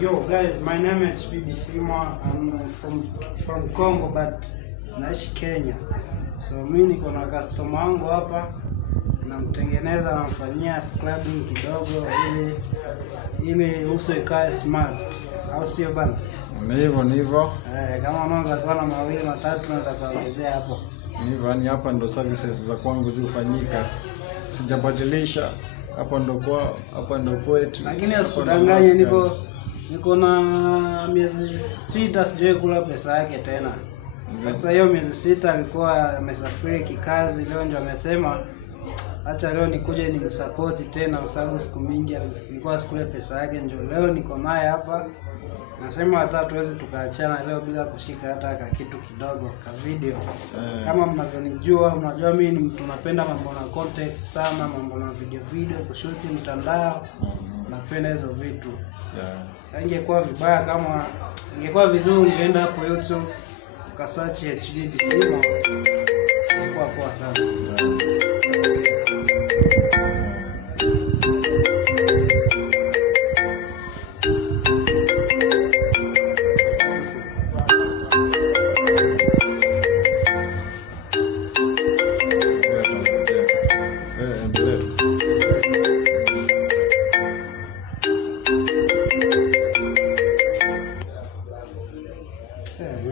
Yo guys, my name is HBB Sima. I'm from Congo but naishi Kenya. So mimi niko na customer wangu hapa, namtengeneza, namfanyia scrubbing kidogo ili uso ikae smart. Au sio bana? Ni hivyo. Kama unaanza kuwa na mawili matatu unaweza kuongezea hapo. Ni hapa ndo services za kwangu zifanyika. Sijabadilisha. Hapa ndo kwetu. Lakini asikudanganye, niko na miezi 6 sijawahi kula pesa yake tena. Sasa hiyo miezi 6 alikuwa amesafiri kikazi, leo ndio amesema acha leo nikuje nimsupport tena kwa sababu siku mingi alikuwa sikule pesa yake, ndio leo niko naye hapa. Nasema hata tuwezi tukaachana leo bila kushika hata kitu kidogo ka video. Kama mnavyonijua, mnajua mimi ni mtu napenda mambo na content sana, mambo na video kushoot mtandao. Napenda hizo vitu. Ingekuwa vibaya kama ingekuwa vizuri ungeenda hapo YouTube ukasearch HBB Sima. Ingekuwa poa sana.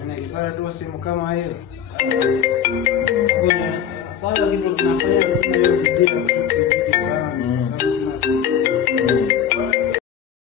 Nikipata tu simu kama hiyo. Kwanza kitu tunafanya sisi hiyo video